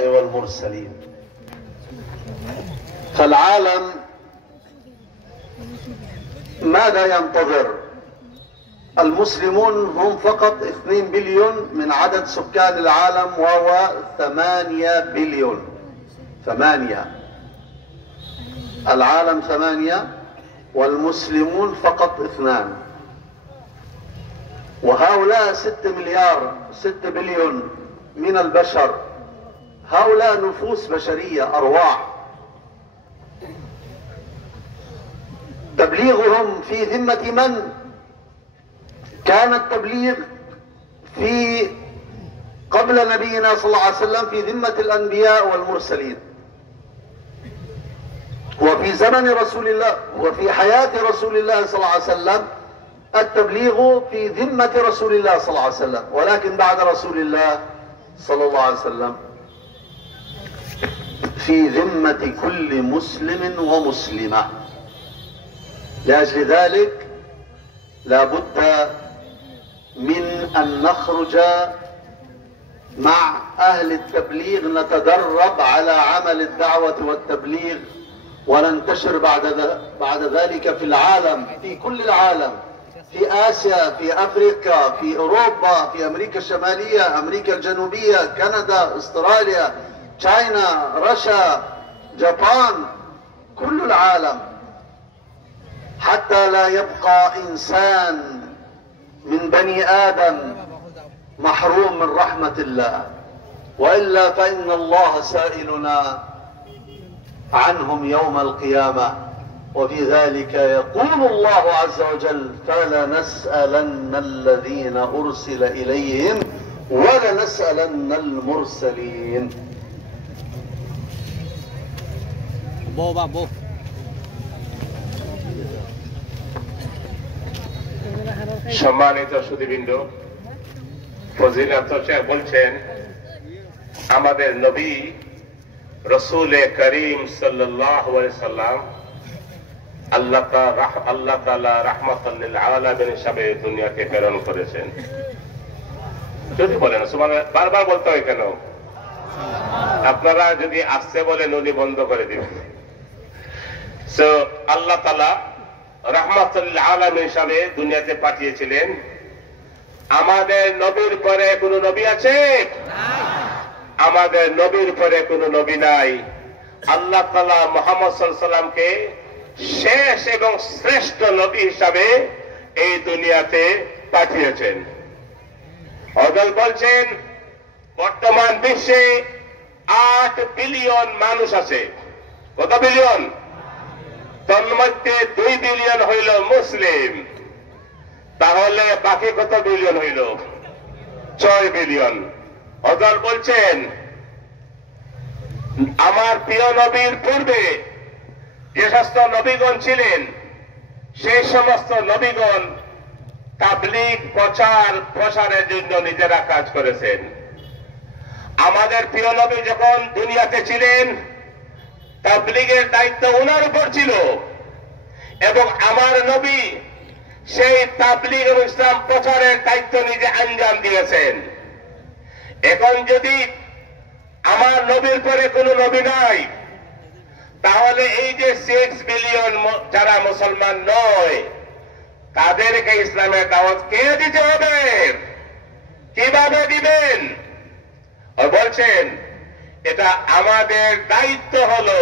الأنبياء والمرسلين. فالعالم ماذا ينتظر؟ المسلمون هم فقط 2 بليون من عدد سكان العالم، وهو 8 بليون. 8. العالم 8 والمسلمون فقط 2. وهؤلاء 6 بليون من البشر، هؤلاء نفوس بشرية، أرواح. تبليغهم في ذمة من؟ كان التبليغ قبل نبينا صلى الله عليه وسلم في ذمة الأنبياء والمرسلين، وفي زمن رسول الله وفي حياة رسول الله صلى الله عليه وسلم التبليغ في ذمة رسول الله صلى الله عليه وسلم. ولكن بعد رسول الله صلى الله عليه وسلم في ذمة كل مسلم ومسلمة. لأجل ذلك لا بد من أن نخرج مع أهل التبليغ، نتدرب على عمل الدعوة والتبليغ، وننتشر بعد ذلك في العالم، في كل العالم، في آسيا، في أفريقيا، في أوروبا، في أمريكا الشمالية، أمريكا الجنوبية، كندا، أستراليا، تشاينا، روسيا، جابان، كل العالم، حتى لا يبقى إنسان من بني آدم محروم من رحمة الله، وإلا فإن الله سائلنا عنهم يوم القيامة. وفي ذلك يقول الله عز وجل: فلنسألن الذين أرسل إليهم ولنسألن المرسلين. সম্মানিত সুধীবৃন্দ, ফজিলত শেখ বলছেন আমাদের নবী রসুল করিম সাল্লাল্লাহু আলাইহি সাল্লাম আল্লাহ তাআলা রাহমাতাল লিল আলামিন হিসেবে দুনিয়াকে প্রেরণ করেছেন। যদি বলেন সুবহানাল্লাহ, বারবার বলতে হয় কেন? আপনারা যদি আসতে বলেন উনি বন্ধ করে দিবেন। সো আল্লাহ তাআলা রাহমাতুল লিল আলামিন হিসেবে দুনিয়াতে পাঠিয়েছিলেন। আমাদের নবীর পরে কোন নবী আছে? আমাদের নবীর পরে কোন নবী নাই। আল্লাহ তাআলা মুহাম্মদ সাল্লাল্লাহু আলাইহি সাল্লামকে শেষ এবং শ্রেষ্ঠ নবী হিসাবে এই দুনিয়াতে পাঠিয়েছেন। অদল বলছেন বর্তমান বিশ্বে 8 বিলিয়ন মানুষ আছে। কত বিলিয়ন? তন্মধ্যে 2 বিলিয়ন হইল মুসলিম। তাহলে বাকি কত বিলিয়ন হইল? 6 বিলিয়ন। অদল বলছেন আমার প্রিয় নবীর পূর্বে যে সমস্ত নবীগণ ছিলেন, সেই সমস্ত নবীগণ তাবলীগ প্রচারের জন্য নিজেরা কাজ করেছেন। আমাদের প্রিয় নবী যখন দুনিয়াতে ছিলেন, তাবলীগের দায়িত্ব ওনার উপর ছিল, এবং আমার নবী সেই তাবলীগ এবং ইসলাম প্রচারের দায়িত্ব নিজে আঞ্জাম দিয়েছেন। এখন যদি আমার নবীর পরে কোনো নবী নাই, তাহলে এই যে 6 বিলিয়ন যারা মুসলমান নয়, তাদেরকে ইসলামের দাওয়াত কে দিতে হবে? কিভাবে দিবেন? বলছেন এটা আমাদের দায়িত্ব হলো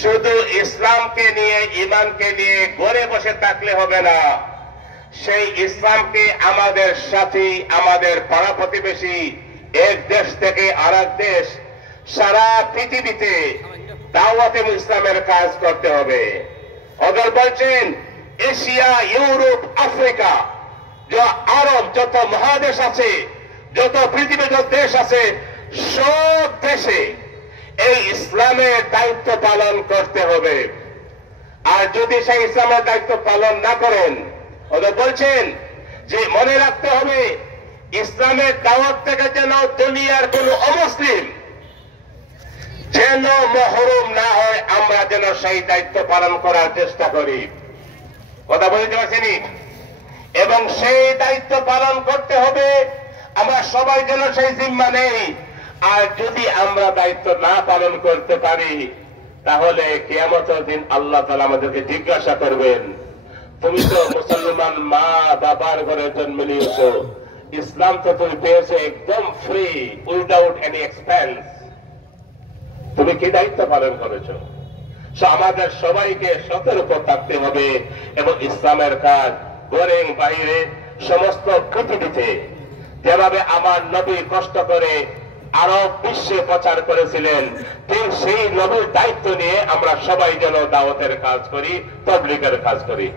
শুধু ইসলামকে নিয়ে, ঈমানকে নিয়ে ঘরে বসে থাকলে হবে না। সেই ইসলামকে আমাদের সাথী, আমাদের পাড়া প্রতিবেশী, এক দেশ থেকে আরেক দেশ, সারা পৃথিবীতে দাওয়াত এবং ইসলামের কাজ করতে হবে। ওদের বলছেন এশিয়া, ইউরোপ, আফ্রিকা, আরব যত মহাদেশ আছে, যত পৃথিবীর যত দেশ আছে, সব দেশে এই ইসলামের দায়িত্ব পালন করতে হবে। আর যদি সেই ইসলামের দায়িত্ব পালন না করেন, ওদের বলছেন যে মনে রাখতে হবে ইসলামের দাওয়াত থেকে যেন দুনিয়ার কোন অমুসলিম যেন মহরুম না হয়, আমরা যেন সেই দায়িত্ব পালন করার চেষ্টা করি। কথা বলতে পারছেনি? এবং সেই দায়িত্ব পালন করতে হবে, আমরা সবাই যেন সেই জিম্মা নেই। আর যদি আমরা দায়িত্ব না পালন করতে পারি তাহলে কিয়ামতের দিন আল্লাহ তাআলা আমাদেরকে জিজ্ঞাসা করবেন, তুমি তো মুসলমান মা বাবার ঘরে জন্ম নিয়েছো, ইসলাম তো তুমি পেয়েছো একদম ফ্রি উইদাউট এনি এক্সপেন্স, তুমি কি দায়িত্ব পালন করেছো? আমাদের সবাইকে সতর্ক থাকতে হবে এবং ইসলামের কাজ ঘরে বাইরে সমস্ত পৃথিবীতে যেভাবে আমার নবী কষ্ট করে আরব বিশ্বে প্রচার করেছিলেন, ঠিক সেই নবীর দায়িত্ব নিয়ে আমরা সবাই যেন দাওয়াতের কাজ করি, তাবলীগের কাজ করি।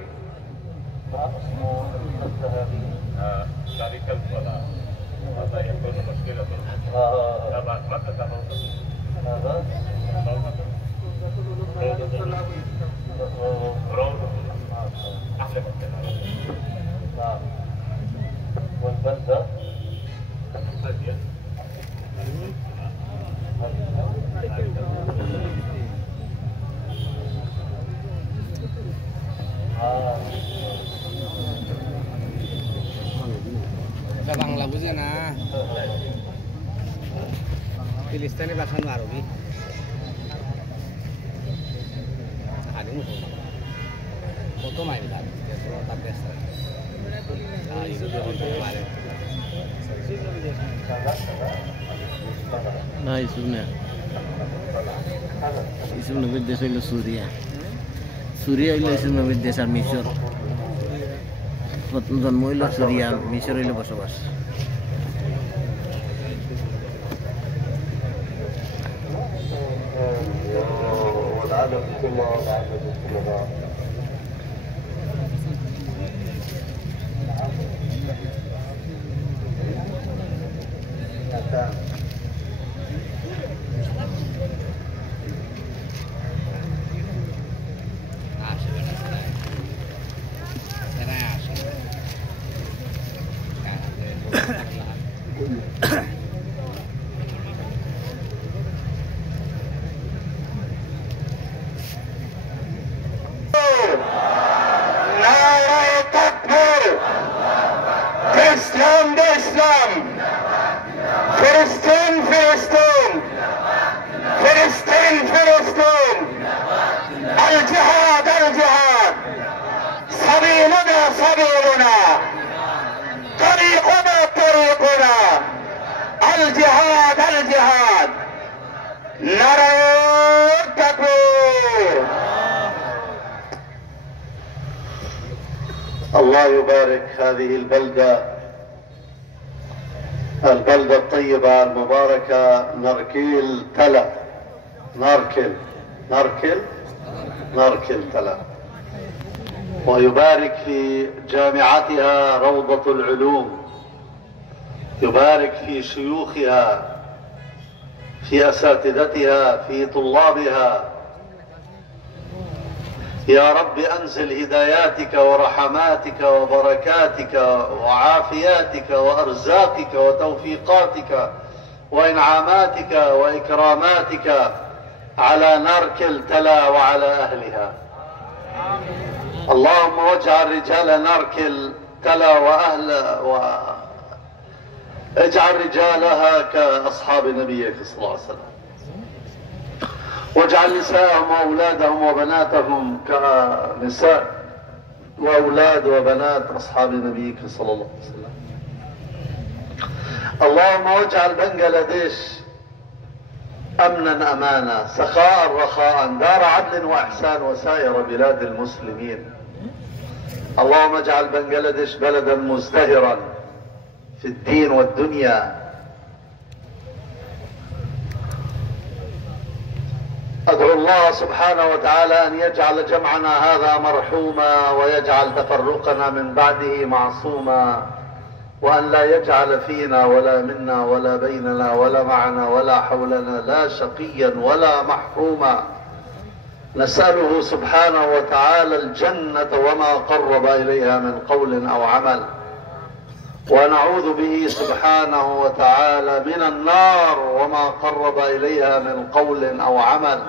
বাংলা বুঝে না, ফিলিস্তিনি ভাষা আরবি কত মাইল না ইসুফ না, ইসুফ নবীর দেশ হইল সুরিয়া, সুরিয়া হইল ইসুফ নবীর দেশ, আর মিশর জন্ম হইল সুরিয়া, মিশর হইল বসবাস। الله يبارك هذه البلدة الطيبة المباركة ناركيل تلا، ناركيل تلا، ويبارك في جامعتها روضة العلوم، يبارك في شيوخها، في أساتذتها، في طلابها. يا رب أنزل هداياتك ورحماتك وبركاتك وعافياتك وأرزاقك وتوفيقاتك وإنعاماتك وإكراماتك على ناركل تلا وعلى أهلها. اللهم واجعل رجال ناركل تلا اجعل رجالها كأصحاب نبيك صلى الله عليه وسلم، واجعل نساءهم وأولادهم وبناتهم كنساء وأولاد وبنات أصحاب نبيك صلى الله عليه وسلم. اللهم واجعل بنغلاديش أمنا أمانا، سخاء رخاء، دار عدل وإحسان، وسائر بلاد المسلمين. اللهم اجعل بنغلاديش بلدا مزدهرا في الدين والدنيا. أدعو الله سبحانه وتعالى أن يجعل جمعنا هذا مرحوما، ويجعل تفرقنا من بعده معصوما، وأن لا يجعل فينا ولا منا ولا بيننا ولا معنا ولا حولنا لا شقيا ولا محروما. نسأله سبحانه وتعالى الجنة وما قرب إليها من قول أو عمل، ونعوذ به سبحانه وتعالى من النار وما قرب إليها من قول أو عمل.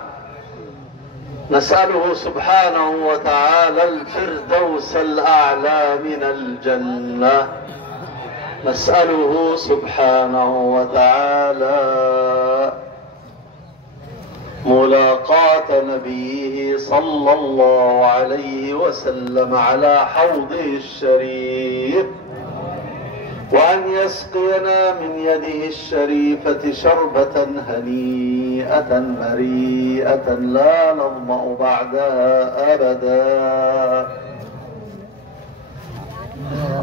نسأله سبحانه وتعالى الفردوس الأعلى من الجنة. نسأله سبحانه وتعالى ملاقاة نبيه صلى الله عليه وسلم على حوضه الشريف، وأن يسقينا من يده الشريفة شربة هنيئة مريئة لا نظمأ بعدها أبدا.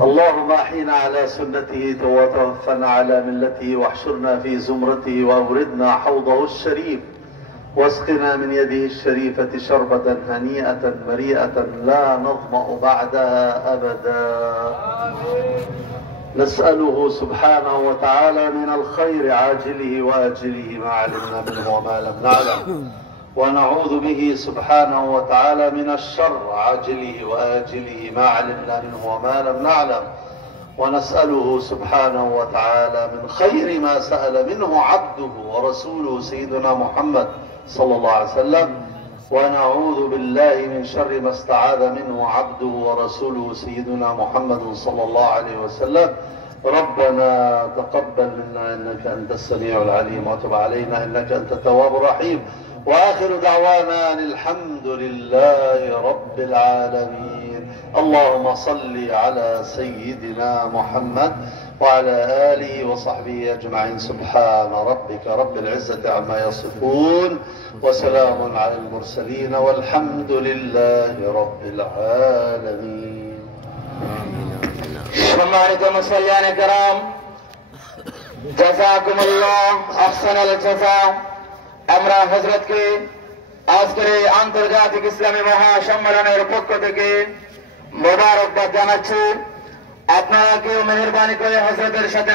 اللهم أحينا على سنته وتوفنا على ملته واحشرنا في زمرته وأوردنا حوضه الشريف، واسقنا من يده الشريفة شربة هنيئة مريئة لا نظمأ بعدها أبدا. نسأله سبحانه وتعالى من الخير عاجله وآجله ما علمنا منه وما لم نعلم، ونعوذ به سبحانه وتعالى من الشر عاجله وآجله ما علمنا منه وما لم نعلم، ونسأله سبحانه وتعالى من خير ما سأل منه عبده ورسوله سيدنا محمد صلى الله عليه وسلم، ونعوذ بالله من شر ما استعاذ منه عبده ورسوله سيدنا محمد صلى الله عليه وسلم. ربنا تقبل منا إنك أنت السميع العليم، وتب علينا إنك أنت التواب الرحيم، وآخر دعوانا الحمد لله رب العالمين. اللهم صل على سيدنا محمد وعلى آله وصحبه أجمعين. سبحان ربك رب العزة عما يصفون، وسلام على المرسلين، والحمد لله رب العالمين. সম্মানিত মুসল্লিয়ান کرام, জাযাকুমুল্লাহ আহসানাল জাযা। আমরা হযরতকে আজকের এই আন্তর্জাতিক ইসলামী মহাসম্মেলনের পক্ষ থেকে মোবারকবাদ জানাচ্ছি। আপনারা কেউ মেহেরবানি করে হযরতের সাথে